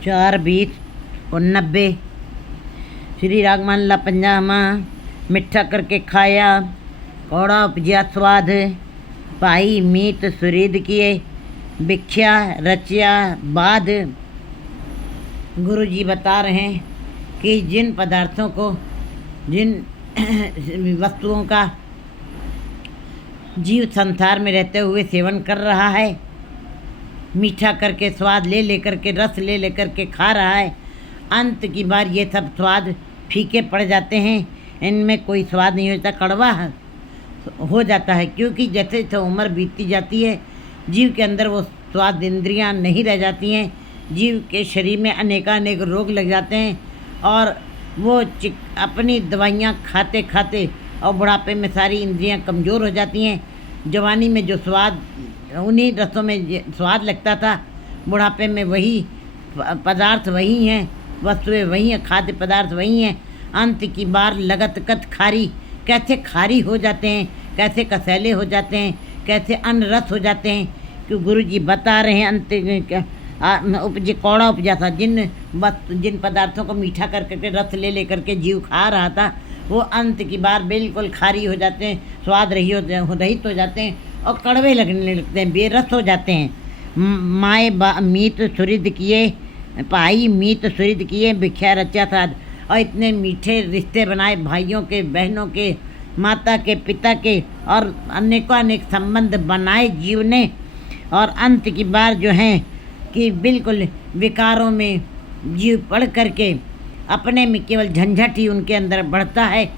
4:20 श्री रागमान ला पंजामा मिठा करके खाया, कौड़ा उपजिया स्वाद, पाई मीत सुरीद किए, भिक्षा रचिया बाद। गुरु जी बता रहे हैं कि जिन पदार्थों को, जिन वस्तुओं का जीव संसार में रहते हुए सेवन कर रहा है, मीठा करके स्वाद ले लेकर के, रस ले लेकर के खा रहा है, अंत की बार ये सब स्वाद फीके पड़ जाते हैं, इनमें कोई स्वाद नहीं होता, कड़वा हो जाता है। क्योंकि जैसे जैसे उम्र बीतती जाती है, जीव के अंदर वो स्वाद इंद्रियां नहीं रह जाती हैं, जीव के शरीर में अनेकानेक रोग लग जाते हैं और वो अपनी दवाइयाँ खाते खाते और बुढ़ापे में सारी इंद्रियां कमज़ोर हो जाती हैं। जवानी में जो स्वाद, उन्हीं रसों में स्वाद लगता था, बुढ़ापे में वही पदार्थ वही हैं, वस्तुएं वही हैं, खाद्य पदार्थ वही हैं, अंत की बार लगत कत खारी, कैसे खारी हो जाते हैं, कैसे कसैले हो जाते हैं, कैसे अन्न रस हो जाते हैं। क्यों गुरु जी बता रहे हैं अंत उपजे कौड़ा उपजा था, जिन पदार्थों को मीठा करके रस ले लेकर के जीव खा रहा था, वो अंत की बार बिल्कुल खारी हो जाते हैं, स्वाद रहित हो जाते हैं और कड़वे लगने लगते हैं, बेरस हो जाते हैं। माए मीत सुरिद किए, पाई मीत सुरिद किए, भिक्षा रचा साध, और इतने मीठे रिश्ते बनाए भाइयों के, बहनों के, माता के, पिता के, और अनेकों अनेक संबंध बनाए जीव ने, और अंत की बार जो है कि बिल्कुल विकारों में जीव पड़ करके अपने में केवल झंझट ही उनके अंदर बढ़ता है,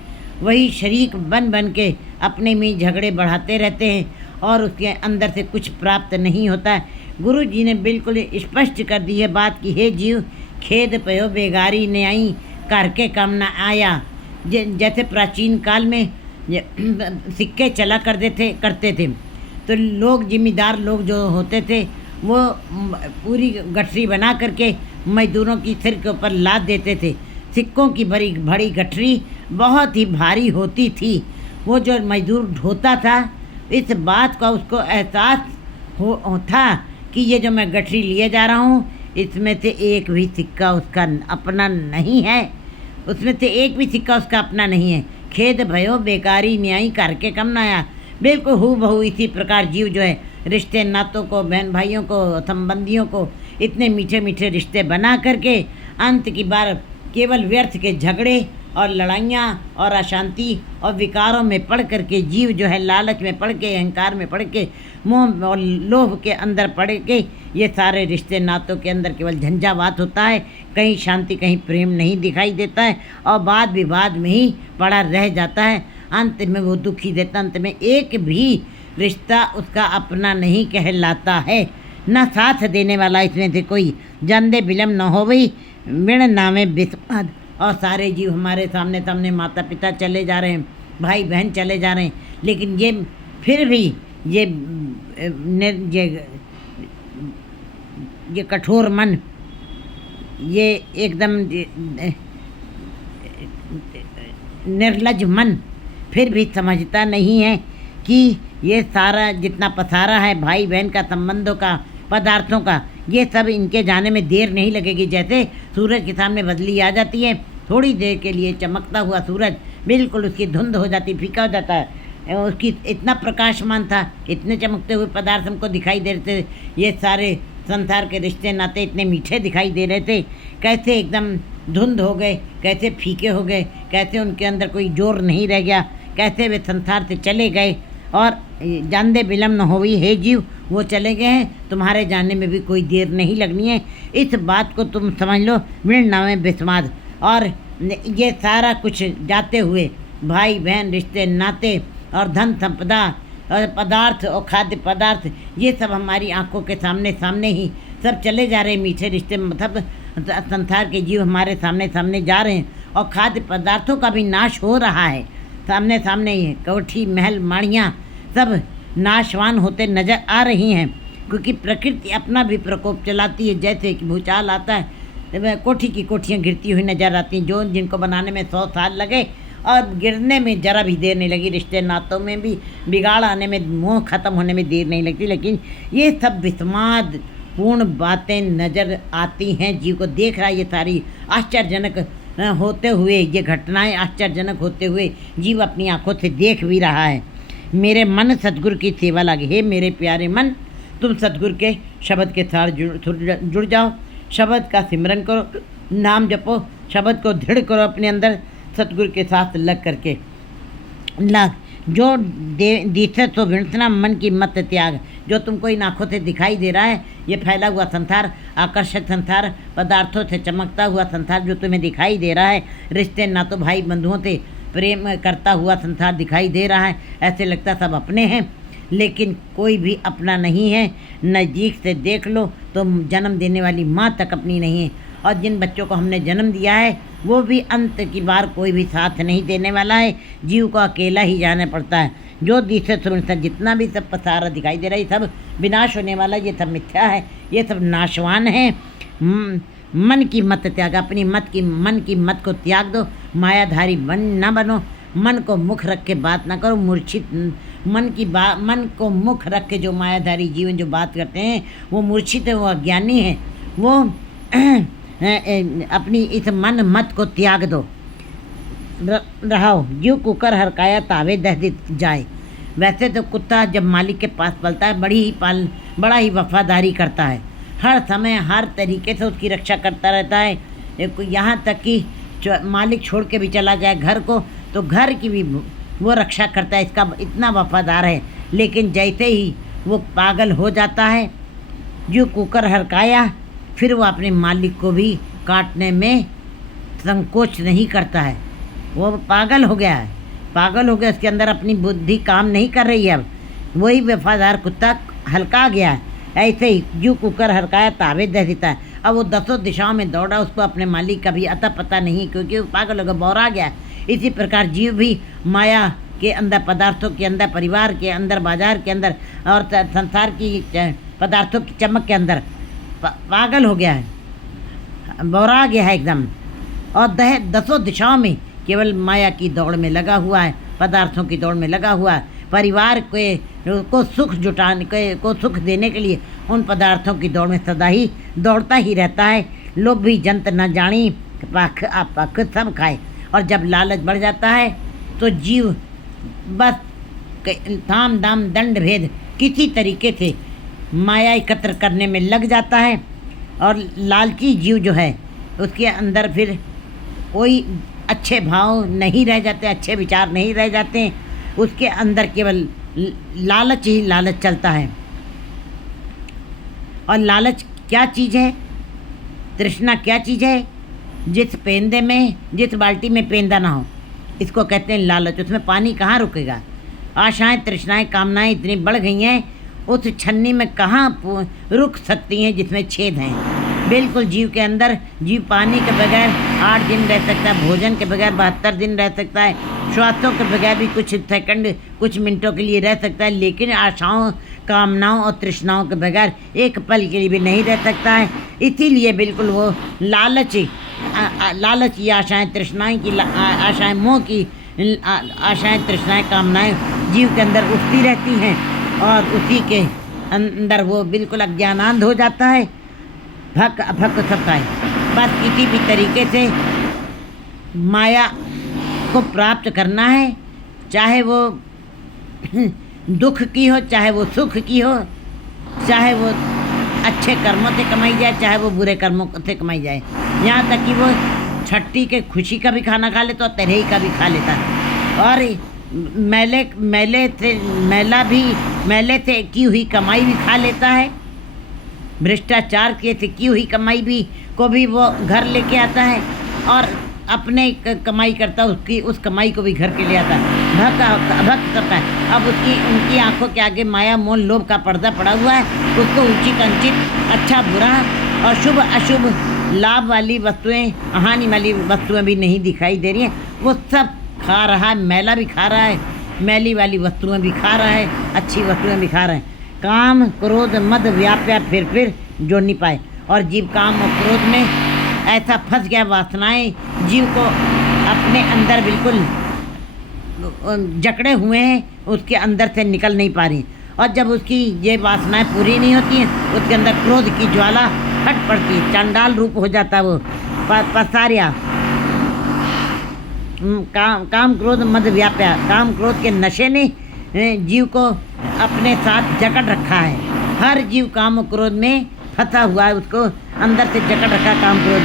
वही शरीक बन बन के अपने में झगड़े बढ़ाते रहते हैं और उसके अंदर से कुछ प्राप्त नहीं होता है। गुरु जी ने बिल्कुल स्पष्ट कर दी है बात कि हे जीव, खेद पयो बेगारी ने आई, कर के काम न आया। जैसे प्राचीन काल में सिक्के चला करते थे तो लोग, जिम्मेदार लोग जो होते थे, वो पूरी गठरी बना करके मजदूरों की सिर के ऊपर लाद देते थे। सिक्कों की बड़ी गठरी बहुत ही भारी होती थी। वो जो मजदूर ढोता था, इस बात का उसको एहसास था कि ये जो मैं गठरी लिए जा रहा हूँ, इसमें से एक भी सिक्का उसका अपना नहीं है, उसमें से एक भी सिक्का उसका अपना नहीं है। खेद भयो बेकारी न्यायी करके कम न आया। बिल्कुल हूबहू इसी प्रकार जीव जो है रिश्ते नातों को, बहन भाइयों को, संबंधियों को इतने मीठे मीठे रिश्ते बना करके अंत की बार केवल व्यर्थ के झगड़े और लड़ाइयाँ और अशांति और विकारों में पड़ करके जीव जो है लालच में पड़ के, अहंकार में पड़ के, मोह और लोभ के अंदर पड़ के ये सारे रिश्ते नातों के अंदर केवल झंझावात होता है, कहीं शांति कहीं प्रेम नहीं दिखाई देता है और वाद विवाद में ही पड़ा रह जाता है। अंत में वो दुखी देता, अंत में एक भी रिश्ता उसका अपना नहीं कहलाता है, न साथ देने वाला इसमें से कोई। जानदे बिलम न हो वही विण नामे विस्माद। और सारे जीव हमारे सामने सामने, माता पिता चले जा रहे हैं, भाई बहन चले जा रहे हैं, लेकिन ये फिर भी ये कठोर मन, ये एकदम निर्लज मन फिर भी समझता नहीं है कि ये सारा जितना पसारा है भाई बहन का, संबंधों का, पदार्थों का, ये सब इनके जाने में देर नहीं लगेगी। जैसे सूरज के सामने बदली आ जाती है, थोड़ी देर के लिए चमकता हुआ सूरज बिल्कुल उसकी धुंध हो जाती, फीका हो जाता है। उसकी इतना प्रकाशमान था, इतने चमकते हुए पदार्थ हमको दिखाई दे रहे थे, ये सारे संसार के रिश्ते नाते इतने मीठे दिखाई दे रहे थे, कैसे एकदम धुंध हो गए, कैसे फीके हो गए, कैसे उनके अंदर कोई जोर नहीं रह गया, कैसे वे संसार से चले गए। और जानदे बिलम न होवी, हे जीव, वो चले गए हैं, तुम्हारे जाने में भी कोई देर नहीं लगनी है। इस बात को तुम समझ लो, विण नामे विस्माद। और ये सारा कुछ जाते हुए भाई बहन, रिश्ते नाते और धन संपदा और पदार्थ और खाद्य पदार्थ, ये सब हमारी आंखों के सामने सामने ही सब चले जा रहे हैं। मीठे रिश्ते मतलब संसार के जीव हमारे सामने सामने जा रहे हैं और खाद्य पदार्थों का भी नाश हो रहा है, सामने सामने ही। कोठी महल माड़ियाँ सब नाशवान होते नज़र आ रही हैं, क्योंकि प्रकृति अपना भी प्रकोप चलाती है। जैसे कि भूचाल आता है, कोठी की कोठियाँ गिरती हुई नज़र आती हैं, जो जिनको बनाने में 100 साल लगे और गिरने में ज़रा भी देर नहीं लगी। रिश्ते नातों में भी बिगाड़ आने में, मोह ख़त्म होने में देर नहीं लगती। लेकिन ये सब विस्माद पूर्ण बातें नज़र आती हैं। जीव को देख रहा है ये सारी आश्चर्यजनक होते हुए, ये घटनाएं आश्चर्यजनक होते हुए जीव अपनी आंखों से देख भी रहा है। मेरे मन सतगुरु की सेवा लगे। हे मेरे प्यारे मन, तुम सतगुरु के शब्द के साथ जुड़ जाओ, शब्द का सिमरन करो, नाम जपो, शब्द को दृढ़ करो अपने अंदर, सतगुरु के साथ लग करके लग। जो दिखे तो विणतना मन की मत त्याग। जो तुमको इन आँखों से दिखाई दे रहा है, ये फैला हुआ संसार, आकर्षक संसार, पदार्थों से चमकता हुआ संसार जो तुम्हें दिखाई दे रहा है, रिश्ते ना तो भाई बंधुओं से प्रेम करता हुआ संसार दिखाई दे रहा है, ऐसे लगता सब अपने हैं, लेकिन कोई भी अपना नहीं है। नज़दीक से देख लो तो जन्म देने वाली माँ तक अपनी नहीं है, और जिन बच्चों को हमने जन्म दिया है वो भी अंत की बार कोई भी साथ नहीं देने वाला है। जीव को अकेला ही जाना पड़ता है। जो दिशे सुनता जितना भी सब पसारा दिखाई दे रहा है, ये सब विनाश होने वाला, ये सब मिथ्या है, ये सब नाशवान है। मन की मत त्याग, अपनी मन की मत को त्याग दो, मायाधारी न बनो। मन को मुख रख के बात ना करो, मूर्छित मन को मुख रख के जो मायाधारी जीवन जो बात करते हैं वो मूर्छित है, वो अज्ञानी है। वो अपनी इस मन मत को त्याग दो। रहो जीव कुकर हरकाया तावे दह जाए। वैसे तो कुत्ता जब मालिक के पास पलता है बड़ा ही वफादारी करता है, हर समय हर तरीके से उसकी रक्षा करता रहता है। यहाँ तक कि मालिक छोड़ के भी चला जाए घर को तो घर की भी वो रक्षा करता है, इसका इतना वफादार है। लेकिन जैसे ही वो पागल हो जाता है, जो कुकर हरकाया, फिर वो अपने मालिक को भी काटने में संकोच नहीं करता है। वो पागल हो गया है, पागल हो गया, उसके अंदर अपनी बुद्धि काम नहीं कर रही है। अब वही वफादार कुत्ता हल्का गया है। ऐसे ही जो कुकर हरकाया तावे दे देता है। अब वो 10 दिशाओं में दौड़ा, उसको अपने मालिक का भी अता पता नहीं, क्योंकि वो पागल हो गया, बौरा गया। इसी प्रकार जीव भी माया के अंदर, पदार्थों के अंदर, परिवार के अंदर, बाजार के अंदर और संसार की पदार्थों की चमक के अंदर पागल हो गया है, बौरा गया है एकदम, और 10 दिशाओं में केवल माया की दौड़ में लगा हुआ है, पदार्थों की दौड़ में लगा हुआ है। परिवार को सुख जुटाने को सुख देने के लिए उन पदार्थों की दौड़ में सदा ही दौड़ता ही रहता है। लोग भी जंत न जानी पाख आप सब खाए। और जब लालच बढ़ जाता है तो जीव बस थाम दाम दंड भेद किसी तरीके से माया एकत्र करने में लग जाता है। और लालची जीव जो है उसके अंदर फिर कोई अच्छे भाव नहीं रह जाते, अच्छे विचार नहीं रह जाते, उसके अंदर केवल लालच ही लालच चलता है। और लालच क्या चीज़ है, तृष्णा क्या चीज़ है? जिस पेंदे में, जिस बाल्टी में पेंदा ना हो, इसको कहते हैं लालच। उसमें पानी कहाँ रुकेगा? आशाएं, तृष्णाएं, कामनाएं इतनी बढ़ गई हैं, उस छन्नी में कहाँ रुक सकती हैं जिसमें छेद हैं। बिल्कुल जीव के अंदर, जीव पानी के बगैर 8 दिन रह सकता है, भोजन के बगैर 72 दिन रह सकता है, श्वासों के बगैर भी कुछ सेकंड, कुछ मिनटों के लिए रह सकता है, लेकिन आशाओं, कामनाओं और तृष्णाओं के बगैर एक पल के लिए भी नहीं रह सकता है। इसीलिए बिल्कुल वो लालच की आशाएं, तृष्णाएं की आशाएं, मोह की आशाएं, तृष्णाएं, कामनाएं जीव के अंदर उठती रहती हैं, और उसी के अंदर वो बिल्कुल अज्ञानांध हो जाता है। भक सब खाए। बस किसी भी तरीके से माया को प्राप्त करना है, चाहे वो दुख की हो, चाहे वो सुख की हो, चाहे वो अच्छे कर्मों से कमाई जाए, चाहे वो बुरे कर्मों से कमाई जाए। यहाँ तक कि वो छठी के खुशी का भी खाना खा लेता और तेरही का भी खा लेता है। और मैले से की हुई कमाई भी खा लेता है, भ्रष्टाचार के से की हुई कमाई को भी वो घर लेके आता है, और अपने कमाई करता है, उस कमाई को भी घर के ले आता है। भक्त करता है। अब उनकी आंखों के आगे माया, मोह, लोभ का पर्दा पड़ा हुआ है। उसको उचित अनुचित, अच्छा बुरा और शुभ अशुभ, लाभ वाली वस्तुएं, हानि वाली वस्तुएं भी नहीं दिखाई दे रही हैं। वो सब खा रहा है, मैला भी खा रहा है, मैली वाली वस्तुएं भी खा रहा है, अच्छी वस्तुएं भी खा रहे हैं। काम, क्रोध, मद व्याप्या फिर जो नहीं पाए। और जीव काम और क्रोध में ऐसा फंस गया, वासनाएं जीव को अपने अंदर बिल्कुल जकड़े हुए हैं, उसके अंदर से निकल नहीं पा रही। और जब उसकी ये वासनाएं पूरी नहीं होती हैं, उसके अंदर क्रोध की ज्वाला फट पड़ती है, चंडाल रूप हो जाता है वो पसारिया। काम क्रोध मद व्याप्या, काम क्रोध के नशे ने जीव को अपने साथ जकड़ रखा है। हर जीव काम क्रोध में फंसा हुआ है, उसको अंदर से जकड़ रखा काम क्रोध,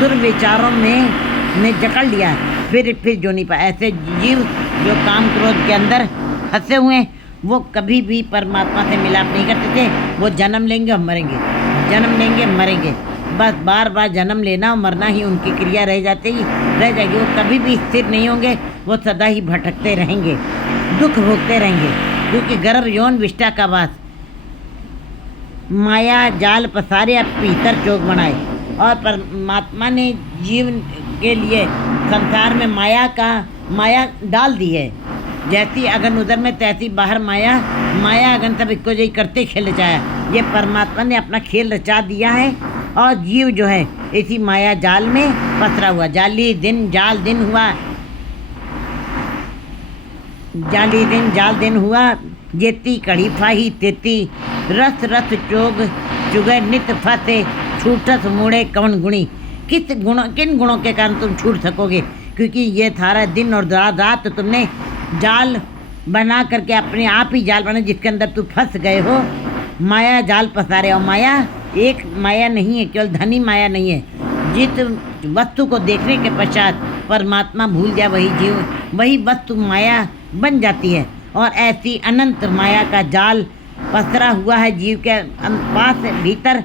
दुर्विचारों में जकड़ लिया है, फिर जो नहीं पाए। ऐसे जीव जो काम क्रोध के अंदर फंसे हुए हैं, वो कभी भी परमात्मा से मिलाप नहीं करते थे। वो जन्म लेंगे और मरेंगे, जन्म लेंगे मरेंगे, बस बार बार जन्म लेना और मरना ही उनकी क्रिया रह जाएगी। वो कभी भी स्थिर नहीं होंगे, वो सदा ही भटकते रहेंगे, दुख भोगते रहेंगे, क्योंकि गर्भ यौन विष्टा का वास, माया जाल पसारे पीतर चौक बनाए। और परमात्मा ने जीव के लिए संसार में माया डाल दी है। जैसी अगन उधर में तैसी बाहर माया अगन सब इक्को जही करते खेल रचाया। ये परमात्मा ने अपना खेल रचा दिया है और जीव जो है इसी माया जाल में पसरा हुआ। जाली दिन जाल दिन हुआ, जाली दिन जाल दिन हुआ, जेती कड़ी फाही तेती, रस रस चोग चुगे नित फसे, छूटस मुड़े कवन गुणी। किन गुणों के कारण तुम छूट सकोगे? क्योंकि ये थारा दिन और रात तुमने जाल बना करके अपने आप ही जाल बना, जिसके अंदर तू फंस गए हो। माया जाल पसारे, और माया एक माया नहीं है, केवल धनी माया नहीं है। जिस वस्तु को देखने के पश्चात परमात्मा भूल जाए, वही जीव वही वस्तु माया बन जाती है। और ऐसी अनंत माया का जाल पसरा हुआ है जीव के पास भीतर,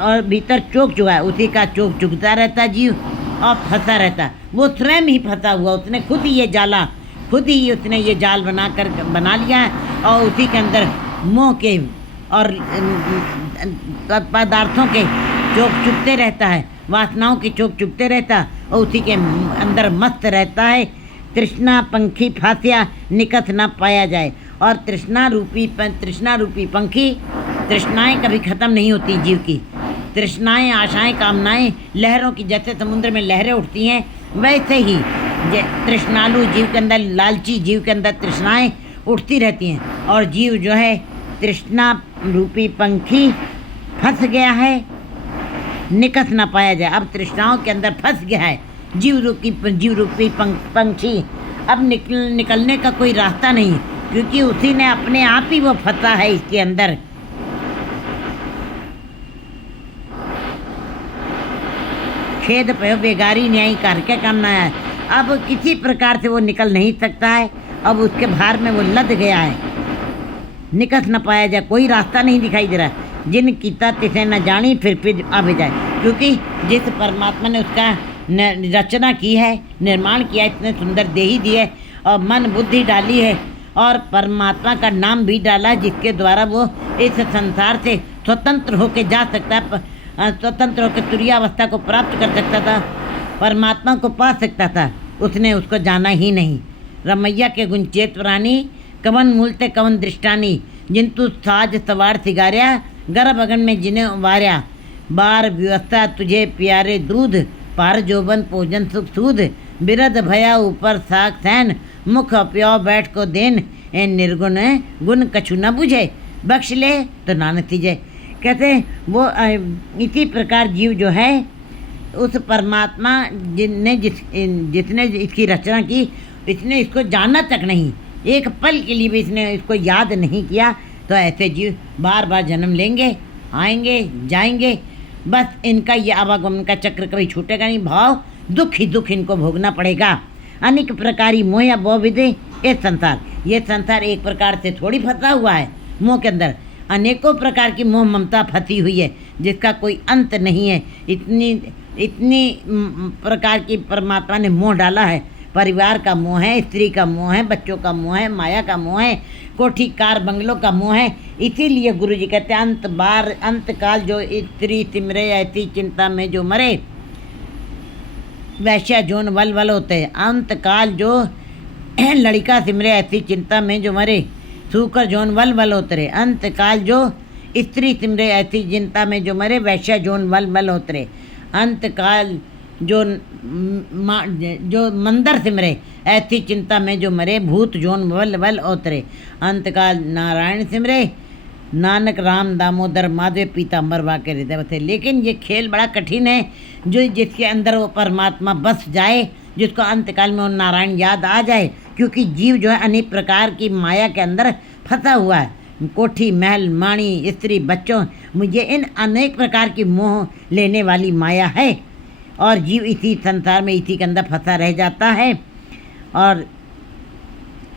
और भीतर चोक चुका है, उसी का चोक चुकता रहता जीव और फंसा रहता। वो स्वयं ही फंसा हुआ, उसने खुद ही ये जाल बना लिया है, और उसी के अंदर मोह के और पदार्थों के चोक चुपते रहता है, वासनाओं की चोक चुपते रहता, और उसी के अंदर मस्त रहता है। तृष्णा पंखी फांसिया निकट न पाया जाए। और तृष्णा रूपी पंखी, तृष्णाएं कभी ख़त्म नहीं होती जीव की। तृष्णाएं, आशाएं, कामनाएं लहरों की, जैसे समुद्र में लहरें उठती हैं, वैसे ही तृष्णालु जीव के अंदर, लालची जीव के अंदर तृष्णाएं उठती रहती हैं। और जीव जो है तृष्णा रूपी पंखी फंस गया है, निकट ना पाया जाए। अब तृष्णाओं के अंदर फंस गया है जीव रूपी पंखी। अब निकलने का कोई रास्ता नहीं, क्योंकि उसी ने अपने आप ही वो फंसा है इसके अंदर। खेद पयो बेगारी न्यायी करके करना है। अब किसी प्रकार से वो निकल नहीं सकता है, अब उसके भार में वो लद गया है, निकल न पाया जाए, कोई रास्ता नहीं दिखाई दे रहा। जिन कीता तिसे न जानी फिर आवे जाए, क्योंकि जिस परमात्मा ने उसका रचना की है, निर्माण किया, इतने सुंदर देही दी है और मन बुद्धि डाली है, और परमात्मा का नाम भी डाला, जिसके द्वारा वो इस संसार से स्वतंत्र होकर जा सकता है, स्वतंत्र होकर तुरीयावस्था को प्राप्त कर सकता था, परमात्मा को पा सकता था। उसने उसको जाना ही नहीं। रमैया के गुण चेत प्राणी, कवन मूलते कवन दृष्टानी, जिंतु साज सवार सिगार्या, गर्भ अगन में जिन्हें उबार्या। बार व्यवस्था तुझे प्यारे दूध, पार जोबन भोजन सुख सूद, बिरद भया ऊपर साग सैन, मुख प्यो बैठ को देन, ए निर्गुण गुण कछु न बुझे, बख्श ले तो नानक तीजे। कहते वो इसी प्रकार जीव जो है उस परमात्मा जिसने इसकी रचना की, इसने इसको जाना तक नहीं, एक पल के लिए भी इसने इसको याद नहीं किया। तो ऐसे जीव बार बार जन्म लेंगे, आएंगे जाएंगे, बस इनका ये आवागमन का चक्र कभी छूटेगा नहीं। भाव दुख ही दुख इनको भोगना पड़ेगा। अनेक प्रकारी मोह या बो विदे ये संसार एक प्रकार से थोड़ी फंसा हुआ है, मोह के अंदर अनेकों प्रकार की मोह ममता फंसी हुई है, जिसका कोई अंत नहीं है। इतनी प्रकार की परमात्मा ने मोह डाला है। परिवार का मोह है, स्त्री का मोह है, बच्चों का मोह है, माया का मोह है, कोठी कार बंगलों का मोह है। इसीलिए गुरु जी कहते हैं अंत काल जो स्त्री सिमरे ऐसी चिंता में जो मरे, वैश्या जोन वल वल होते हैं। अंत काल जो लड़का सिमरे ऐसी चिंता में जो मरे, सूकर जोन वल वल होते रहे। अंत काल जो स्त्री सिमरे ऐसी चिंता में जो मरे, वैश्या जोन वल वल होते रहे। अंत काल जो मंदर सिमरे, ऐसी चिंता में जो मरे, भूत जोन वल वल उतरे, अंतकाल नारायण सिमरे, नानक राम दामोदर माधव पीताम्बर वाके हृदय बसे। लेकिन ये खेल बड़ा कठिन है, जो जिसके अंदर वो परमात्मा बस जाए, जिसको अंतकाल में वो नारायण याद आ जाए, क्योंकि जीव जो है अनेक प्रकार की माया के अंदर फंसा हुआ है। कोठी महल माणी स्त्री बच्चों, मुझे इन अनेक प्रकार की मोह लेने वाली माया है, और जीव इसी संसार में इसी के अंदर फंसा रह जाता है। और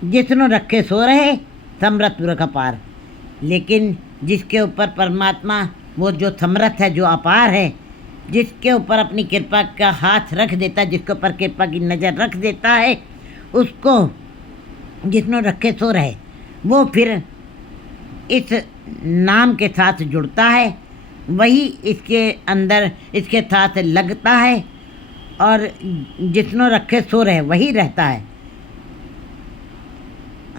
जिसनो रखे सो रहे, समरथ पुरख अपार। लेकिन जिसके ऊपर परमात्मा वो जो समरथ है, जो अपार है, जिसके ऊपर अपनी कृपा का हाथ रख देता है, जिसके ऊपर कृपा की नज़र रख देता है, उसको जिसनो रखे सो रहे, वो फिर इस नाम के साथ जुड़ता है, वही इसके अंदर इसके साथ लगता है, और जिसनो रखे सो रहे वही रहता है।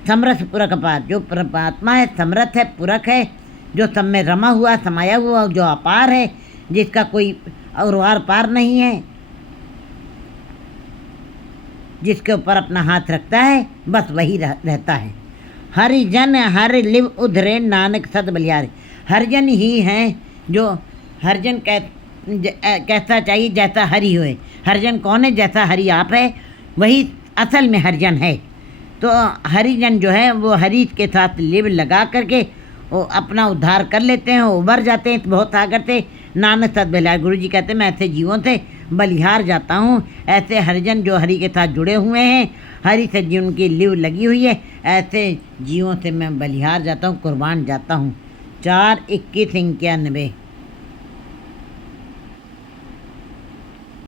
समरथ पुरख अपार, जो परमात्मा है समरथ है, पुरख है, जो सब में रमा हुआ समाया हुआ, जो अपार है, जिसका कोई और पार नहीं है, जिसके ऊपर अपना हाथ रखता है, बस वही रहता है। हरिजन हर लिव उधरे, नानक सद बलियारे। हरिजन ही हैं जो हरिजन कैसा चाहिए, जैसा हरि होए। हरिजन कौन है? जैसा हरि आप है, वही असल में हरिजन है। तो हरिजन जो है वो हरि के साथ लिव लगा करके वो अपना उद्धार कर लेते हैं, उबर जाते हैं बहुत सागर से। नानक सद बलिहार, गुरु जी कहते हैं मैं ऐसे जीवों से बलिहार जाता हूँ। ऐसे हरिजन जो हरि के साथ जुड़े हुए हैं, हरि से जीवन की लिव लगी हुई है, ऐसे जीवों से मैं बलिहार जाता हूँ, कुर्बान जाता हूँ। 4:21:91